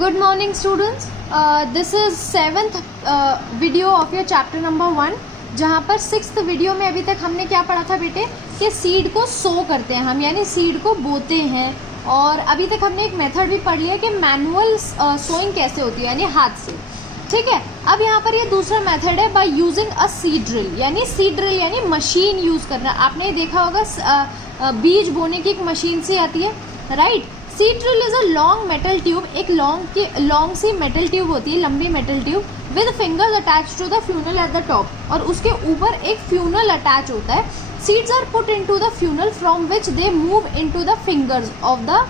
Good morning students. This is 7th video of your chapter number 1, जहाँ पर 6th video में अभी तक हमने क्या पढ़ा था बेटे कि सीड को सो करते हैं हम, यानी सीड को बोते हैं। और अभी तक हमने एक मेथड भी पढ़ लिया कि मैनुअल सोइंग कैसे होती है, यानी हाथ से। ठीक है, अब यहाँ पर ये दूसरा मेथड है by using a seed drill, यानी सीड ड्रिल यानी मशीन यूज़ करना। आपने देखा होगा बीज बोने की एक मशीन सी आती है, right. Seed drill is a long metal tube, एक लॉन्ग सी मेटल ट्यूब होती है, लंबी metal tube with fingers attach to the funnel at the top, और उसके ऊपर एक फ्यूनल अटैच होता है। Seeds are put into the funnel from which they move into the fingers of the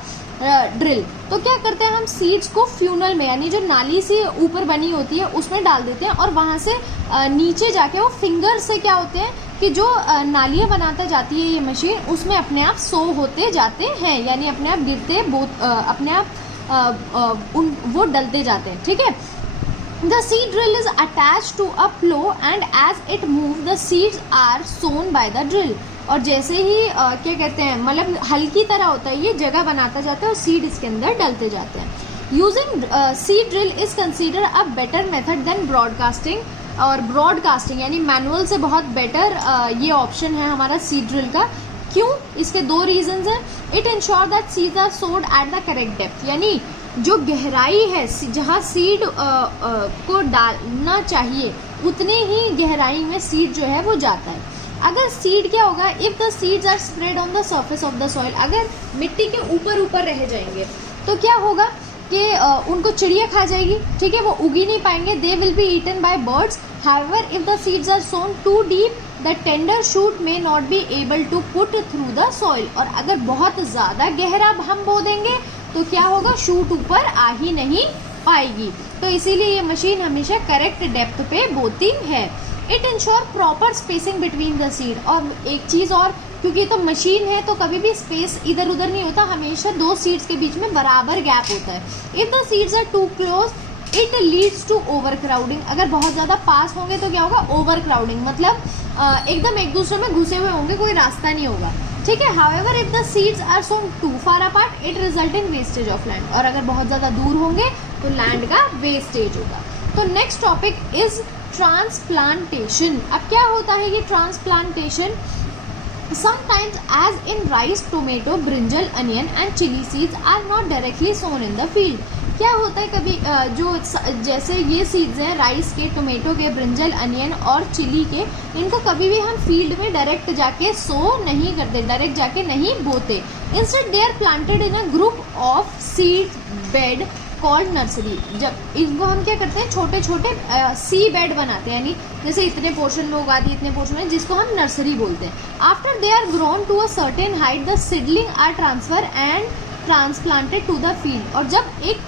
drill. तो क्या करते हैं हम, सीड्स को फ्यूनल में यानी जो नाली सी ऊपर बनी होती है उसमें डाल देते हैं, और वहाँ से नीचे जाके वो फिंगर से क्या होते हैं कि जो नालियाँ बनाता जाती है ये मशीन, उसमें अपने आप सो होते जाते हैं, यानी अपने आप गिरते अपने आप वो डलते जाते हैं। ठीक है, the seed drill is attach to a plough and as it move the seeds are sown by the drill. और जैसे ही क्या कहते हैं, मतलब हल्की तरह होता है, ये जगह बनाता जाता है और सीड इसके अंदर डलते जाते हैं। Using seed drill is consider a better method than broadcasting, और ब्रॉडकास्टिंग यानी मैनुअल से बहुत बेटर ये ऑप्शन है हमारा सीड ड्रिल का। क्यों? इसके दो रीजंस हैं। It ensure that seeds are sowed at the correct depth, यानी जो गहराई है जहाँ सीड को डालना चाहिए उतने ही गहराई में सीड जो है वो जाता है। अगर सीड क्या होगा, if the seeds are spread on the surface of the soil, अगर मिट्टी के ऊपर ऊपर रह जाएंगे तो क्या होगा कि उनको चिड़िया खा जाएगी। ठीक है, वो उगी नहीं पाएंगे, they will be eaten by birds. However if the seeds are sown too deep the tender shoot may not be able to put through the soil, और अगर बहुत ज़्यादा गहरा हम बो देंगे तो क्या होगा, शूट ऊपर आ ही नहीं पाएगी। तो इसीलिए ये मशीन हमेशा करेक्ट डेप्थ पे बोती है। It ensure proper spacing between the seed, और एक चीज़ और, क्योंकि ये तो मशीन है तो कभी भी स्पेस इधर उधर नहीं होता, हमेशा दो सीड्स के बीच में बराबर गैप होता है। If the seeds are too close it leads to overcrowding, अगर बहुत ज़्यादा पास होंगे तो क्या होगा, ओवर क्राउडिंग, मतलब एकदम एक दूसरे में घुसे हुए होंगे, कोई रास्ता नहीं होगा। ठीक है, however if the seeds are sown too far apart it result in wastage of land, और अगर बहुत ज़्यादा दूर होंगे तो लैंड का वेस्टेज होगा। तो नेक्स्ट टॉपिक इज ट्रांसप्लांटेशन। अब क्या होता है ये transplantation? Sometimes as in rice, tomato, brinjal, onion and chili seeds are not directly sown in the field. क्या होता है कभी जो जैसे ये सीड्स हैं राइस के, टोमेटो के, ब्रिंजल, अनियन और चिली के, इनको कभी भी हम फील्ड में डायरेक्ट जाके सो नहीं करते, डायरेक्ट जाके नहीं बोते। Instead they are planted in a group of seed bed called nursery. जब इनको हम क्या करते हैं, छोटे छोटे सी बेड बनाते हैं, यानी जैसे इतने पोर्शन में उगा दिए, इतने पोर्शन में, जिसको हम नर्सरी बोलते हैं। After they are grown to a certain height the seedling are transfer and transplanted to the field, और जब एक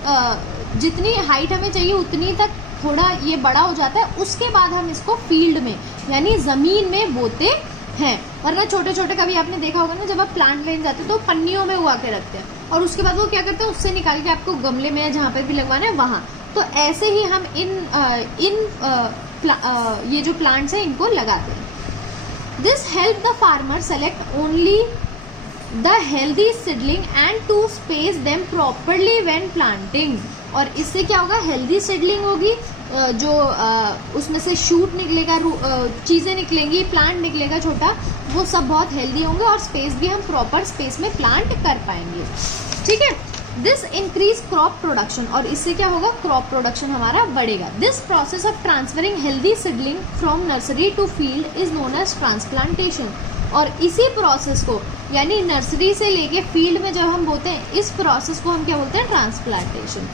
जितनी हाइट हमें चाहिए उतनी तक थोड़ा ये बड़ा हो जाता है, उसके बाद हम इसको फील्ड में यानी ज़मीन में बोते हैं। वरना छोटे छोटे, कभी आपने देखा होगा ना, जब आप प्लांट लेने जाते हैं तो पन्नियों में उगा के रखते हैं, और उसके बाद वो क्या करते हैं, उससे निकाल के आपको गमले में या जहाँ पर भी लगवाना है वहाँ। तो ऐसे ही हम ये जो प्लांट्स हैं इनको लगाते हैं। This help the farmer select only the healthy seedling and to space them properly when planting, और इससे क्या होगा, हेल्दी सीडलिंग होगी, जो उसमें से शूट निकलेगा, चीज़ें निकलेंगी, प्लांट निकलेगा छोटा, वो सब बहुत हेल्दी होंगे, और स्पेस भी हम प्रॉपर स्पेस में प्लांट कर पाएंगे। ठीक है, दिस इंक्रीज क्रॉप प्रोडक्शन, और इससे क्या होगा, क्रॉप प्रोडक्शन हमारा बढ़ेगा। This process of transferring healthy seedling from nursery to field is known as transplantation, और इसी प्रोसेस को यानी नर्सरी से लेके फील्ड में जब हम बोते हैं, इस प्रोसेस को हम क्या बोलते हैं, transplantation.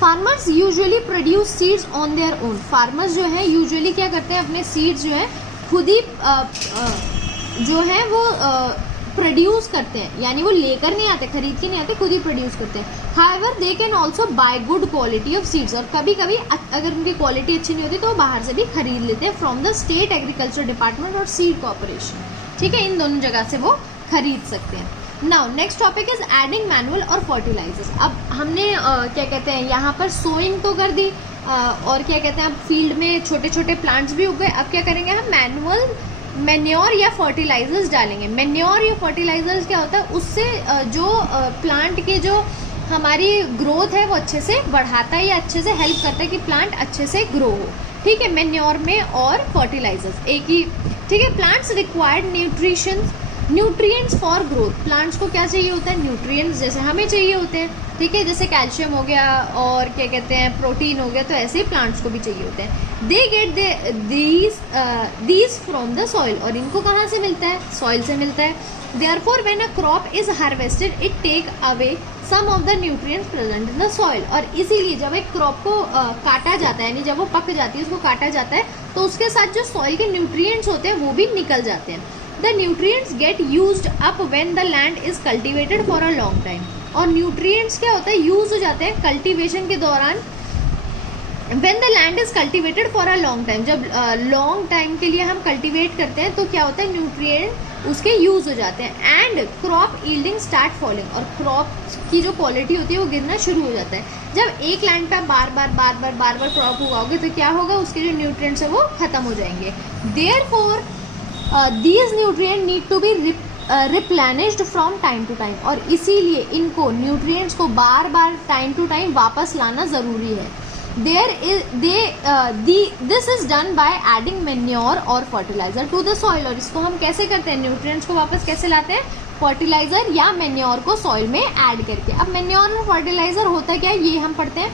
Farmers usually produce seeds on their own, farmers जो है यूजुअली क्या करते हैं, अपने सीड्स जो है खुद ही जो है वो प्रोड्यूस करते हैं, यानी वो लेकर नहीं आते, खरीद के नहीं आते, खुद ही प्रोड्यूस करते हैं। However they can also buy good quality of seeds, और कभी कभी अगर उनकी क्वालिटी अच्छी नहीं होती तो वो बाहर से भी खरीद लेते हैं from the state agriculture department और सीड कॉर्पोरेशन। ठीक है, इन दोनों जगह से वो खरीद सकते हैं। Now next topic is adding manual और फर्टिलाइजर्स। अब हमने क्या कहते हैं, यहाँ पर सोइंग तो कर दी, और क्या कहते हैं, अब फील्ड में छोटे छोटे प्लांट्स भी उग गए। अब क्या करेंगे हम, मैनुअल मैन्योर या फर्टिलाइजर्स डालेंगे। मैन्योर या फर्टिलाइजर्स क्या होता है, उससे जो प्लांट के जो हमारी ग्रोथ है वो अच्छे से बढ़ाता है या अच्छे से हेल्प करता है कि प्लांट अच्छे से ग्रो हो। ठीक है, मैन्योर में और फर्टिलाइजर्स एक ही। ठीक है, plants required nutrients for growth. Plants को क्या चाहिए होता है? न्यूट्रिएंट्स जैसे हमें चाहिए होते हैं। ठीक है, जैसे कैल्शियम हो गया और क्या कहते हैं प्रोटीन हो गया, तो ऐसे ही प्लांट्स को भी चाहिए होते हैं। They get these from the soil, और इनको कहाँ से मिलता है? सॉइल से मिलता है। Therefore, when a crop is harvested, it take away some of the nutrients present in the soil। और इसीलिए जब एक क्रॉप को काटा जाता है, यानी जब वो पक जाती है, उसको काटा जाता है, तो उसके साथ जो सॉइल के न्यूट्रिएंट्स होते हैं वो भी निकल जाते हैं। The nutrients get used up when the land is cultivated for a long time। और न्यूट्रिएंट्स क्या होता है? यूज हो जाते हैं कल्टीवेशन के दौरान। When the land is cultivated for a long time, जब लॉन्ग टाइम के लिए हम कल्टीवेट करते हैं तो क्या होता है? न्यूट्रिएंट उसके यूज हो जाते हैं। And crop yielding start falling, और क्रॉप की जो क्वालिटी होती है वो गिरना शुरू हो जाता है। जब एक लैंड पे बार बार क्रॉप उगाओगे तो क्या होगा? उसके जो न्यूट्रिएंट्स है वो खत्म हो जाएंगे। Therefore these nutrient need to be replenished from time to time, और इसीलिए इनको न्यूट्रिएंट्स को बार बार टाइम टू टाइम वापस लाना ज़रूरी है। This is done by adding manure और फर्टिलाइजर टू द सॉइल। और इसको हम कैसे करते हैं? न्यूट्रिएंट्स को वापस कैसे लाते हैं? फर्टिलाइजर या मैन्योर को सॉइल में ऐड करके। अब मैन्योर और फर्टिलाइजर होता क्या है ये हम पढ़ते हैं।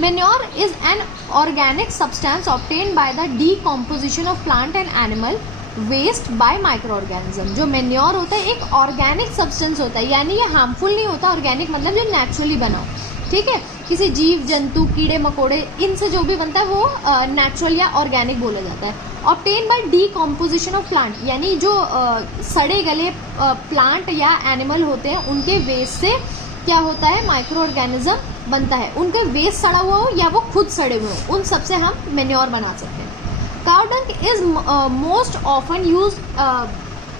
Manure is an organic substance obtained by the decomposition of plant and animal waste by micro organism. जो मैन्योर होता है एक ऑर्गेनिक सब्सटेंस होता है, यानी ये हार्मफुल नहीं होता। ऑर्गेनिक मतलब जो नेचुरली बना हो। ठीक है, किसी जीव जंतु कीड़े मकोड़े इनसे जो भी बनता है वो नेचुरल या ऑर्गेनिक बोला जाता है। Obtain bye decomposition of plant, यानी जो सड़े गले प्लांट या एनिमल होते हैं उनके वेस्ट से क्या होता है? माइक्रो ऑर्गेनिज्म बनता है। उनके वेस्ट सड़ा हुआ हो या वो खुद सड़े हुए हो, उन सब से हम मैन्योर बना सकते हैं। Cow dung is most often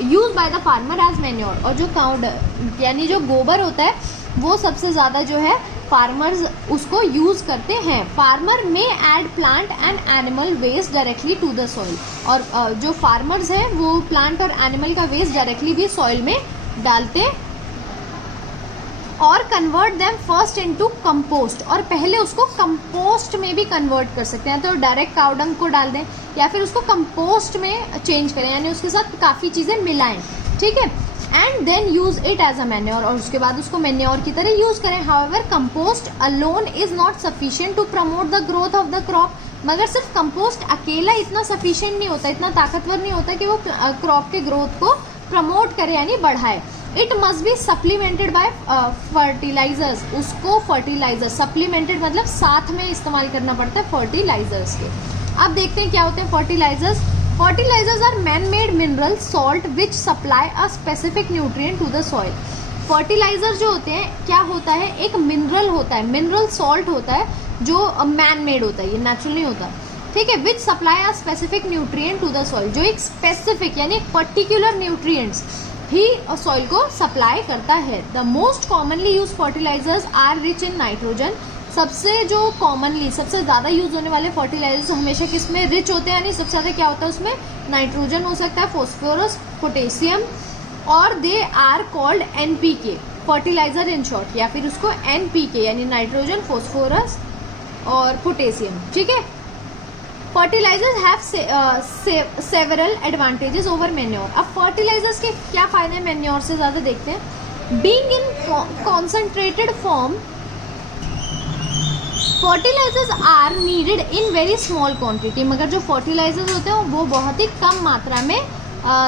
use by the farmer as manure. और जो काउ डंग यानी जो गोबर होता है वो सबसे ज़्यादा जो है फार्मर्स उसको यूज़ करते हैं। Farmer may add plant and animal waste directly to the soil. और जो फार्मर्स हैं वो प्लांट और एनिमल का वेस्ट डायरेक्टली भी सॉइल में डालते और convert them first into compost, और पहले उसको कंपोस्ट में भी कन्वर्ट कर सकते हैं। तो डायरेक्ट काउडंग को डाल दें या फिर उसको कंपोस्ट में चेंज करें, यानी उसके साथ काफ़ी चीज़ें मिलाएं। ठीक है, and then use it as a manure, और उसके बाद उसको मैन्योर की तरह यूज करें। However compost alone is not sufficient to promote the growth of the crop. मगर सिर्फ कंपोस्ट अकेला इतना सफिशिएंट नहीं होता, इतना ताकतवर नहीं होता कि वो क्रॉप के ग्रोथ को प्रमोट करे यानी बढ़ाए। It must be supplemented by fertilisers. उसको फर्टिलाइजर सप्लीमेंटेड मतलब साथ में इस्तेमाल करना पड़ता है फर्टिलाइजर्स के। अब देखते हैं क्या होते हैं fertilisers. Fertilizers are man-made mineral salt which supply a specific nutrient to the soil। Fertilizer जो होते हैं क्या होता है? एक मिनरल होता है, मिनरल सॉल्ट होता है जो मैन मेड होता है, ये नेचुरल नहीं होता। ठीक है, which supply a specific nutrient to the soil, जो एक स्पेसिफिक यानी एक पर्टिकुलर न्यूट्रिएंट्स ही सॉइल को सप्लाई करता है। The most commonly use fertilisers are rich in nitrogen. सबसे जो कॉमनली सबसे ज़्यादा यूज होने वाले फर्टिलाइजर्स हमेशा किस में रिच होते हैं, यानी सबसे ज़्यादा क्या होता है उसमें? नाइट्रोजन हो सकता है, फॉस्फोरस, पोटेशियम, और they are called NPK fertiliser in short, या फिर उसको NPK यानी नाइट्रोजन, फॉस्फोरस और पोटेशियम। ठीक है, fertilisers have several advantages over manure. अब फर्टिलाइजर्स के क्या फ़ायदे हैं मैन्योर से ज़्यादा देखते हैं। Being in concentrated form, fertilisers are needed in very small quantity. मगर जो फर्टिलाइजर्स होते हैं वो बहुत ही कम मात्रा में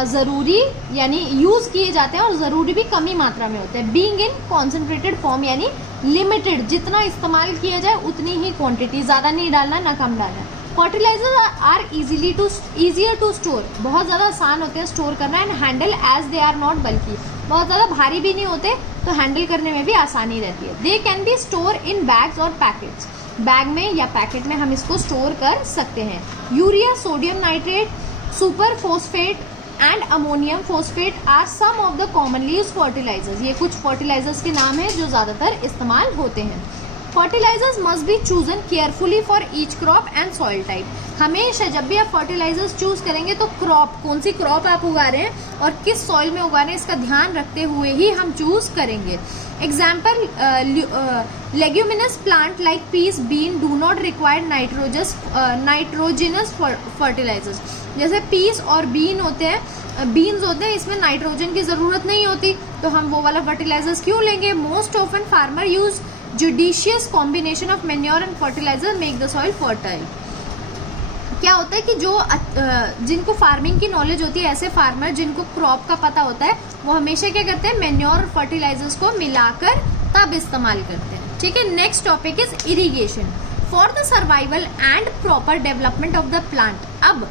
ज़रूरी यानी यूज़ किए जाते हैं, और ज़रूरी भी कम ही मात्रा में होते हैं। बीइंग इन कॉन्सेंट्रेटेड फॉर्म यानी लिमिटेड, जितना इस्तेमाल किया जाए उतनी ही क्वांटिटी, ज़्यादा नहीं डालना ना कम डालना। Fertiliser are easier to store, बहुत ज़्यादा आसान होते हैं स्टोर करना, and handle as they are not बल्कि, बहुत ज़्यादा भारी भी नहीं होते तो हैंडल करने में भी आसानी रहती है। They can be store in bags और पैकेट्स, बैग में या पैकेट में हम इसको स्टोर कर सकते हैं। Urea, sodium nitrate, super phosphate and ammonium phosphate are some of the commonly use fertilisers. ये कुछ फर्टिलाइजर्स के नाम हैं जो ज़्यादातर इस्तेमाल होते हैं। Fertilisers must be chosen carefully for each crop and soil type. हमेशा जब भी आप फर्टिलाइजर्स चूज करेंगे तो क्रॉप, कौन सी क्रॉप आप उगा रहे हैं और किस सॉइल में उगा रहे हैं, इसका ध्यान रखते हुए ही हम चूज करेंगे। Example, leguminous plant like peas, bean do not require nitrogenous fertilisers. जैसे पीस और बीन्स होते हैं, इसमें नाइट्रोजन की जरूरत नहीं होती, तो हम वो वाला फर्टिलाइजर्स क्यों लेंगे। Most often farmer use judicious combination of manure and fertiliser make the soil fertile. क्या होता है कि जो जिनको फार्मिंग की नॉलेज होती है, ऐसे फार्मर जिनको क्रॉप का पता होता है, वो हमेशा क्या करते हैं, मैन्योर और फर्टिलाइजर्स को मिलाकर तब इस्तेमाल करते हैं। ठीक है, next topic is irrigation for the survival and proper development of the plant. अब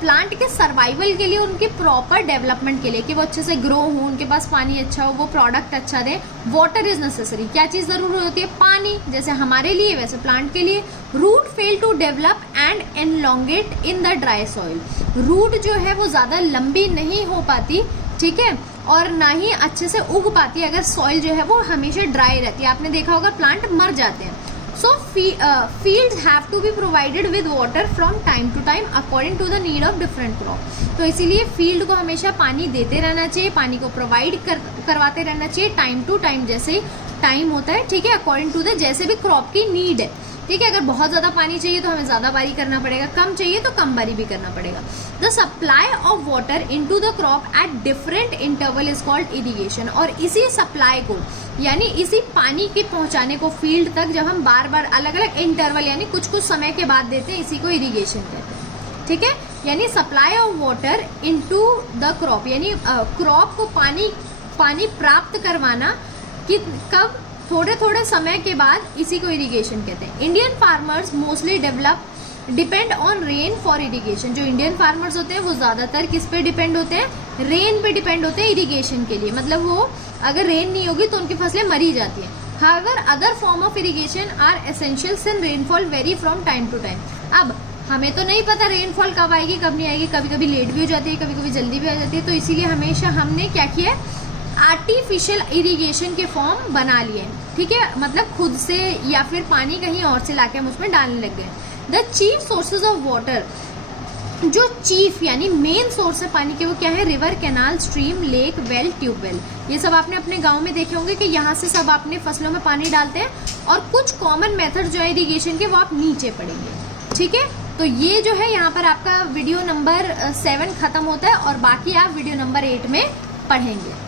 प्लांट के सर्वाइवल के लिए, उनके प्रॉपर डेवलपमेंट के लिए कि वो अच्छे से ग्रो हो, उनके पास पानी अच्छा हो, वो प्रोडक्ट अच्छा दे, वाटर इज नेसेसरी। क्या चीज जरूरी होती है, पानी। जैसे हमारे लिए वैसे प्लांट के लिए। Root fail to develop and elongate in the dry soil. Root जो है वो ज्यादा लंबी नहीं हो पाती, ठीक है, और ना ही अच्छे से उग पाती अगर सॉइल जो है वो हमेशा ड्राई रहती है। आपने देखा होगा प्लांट मर जाते हैं। So fields have to be provided with water from time to time according to the need of different crop। तो इसीलिए फील्ड को हमेशा पानी देते रहना चाहिए, पानी को प्रोवाइड करवाते रहना चाहिए टाइम टू टाइम, जैसे टाइम होता है, ठीक है, अकॉर्डिंग टू द जैसे भी क्रॉप की नीड है। ठीक है, अगर बहुत ज्यादा पानी चाहिए तो हमें ज्यादा बारी करना पड़ेगा, कम चाहिए तो कम बारी भी करना पड़ेगा। The supply of water into the crop at different interval is called irrigation. और इसी सप्लाई को, यानी इसी पानी के पहुंचाने को फील्ड तक जब हम बार बार अलग अलग इंटरवल यानी कुछ कुछ समय के बाद देते हैं, इसी को इरिगेशन कहते हैं। ठीक है, यानी supply of water into the crop, यानी क्रॉप को पानी प्राप्त करवाना कि कब, थोड़े थोड़े समय के बाद, इसी को इरिगेशन कहते हैं। Indian farmers mostly depend on rain for irrigation. जो इंडियन फार्मर्स होते हैं वो ज्यादातर किस पे डिपेंड होते हैं, रेन पे डिपेंड होते हैं इरिगेशन के लिए। मतलब वो अगर रेन नहीं होगी तो उनकी फसलें मरी जाती हैं। However other form of irrigation are essential since rainfall vary from time to time. अब हमें तो नहीं पता रेनफॉल कब आएगी कब नहीं आएगी, कभी कभी लेट भी हो जाती है, कभी कभी जल्दी भी आ जाती है, तो इसीलिए हमेशा हमने क्या किया है, आर्टिफिशियल इरिगेशन के फॉर्म बना लिए हैं। ठीक है, मतलब खुद से या फिर पानी कहीं और से लाके हम उसमें डालने लग गए। The chief sources of water, जो चीफ यानी मेन सोर्स है पानी के, वो क्या है, river, canal, stream, lake, well, tubewell. ये सब आपने अपने गांव में देखे होंगे कि यहाँ से सब आपने फसलों में पानी डालते हैं। और कुछ कॉमन मेथड जो है इरिगेशन के वो आप नीचे पढ़ेंगे। ठीक है, तो ये जो है यहाँ पर आपका वीडियो नंबर 7 खत्म होता है और बाकी आप वीडियो नंबर 8 में पढ़ेंगे।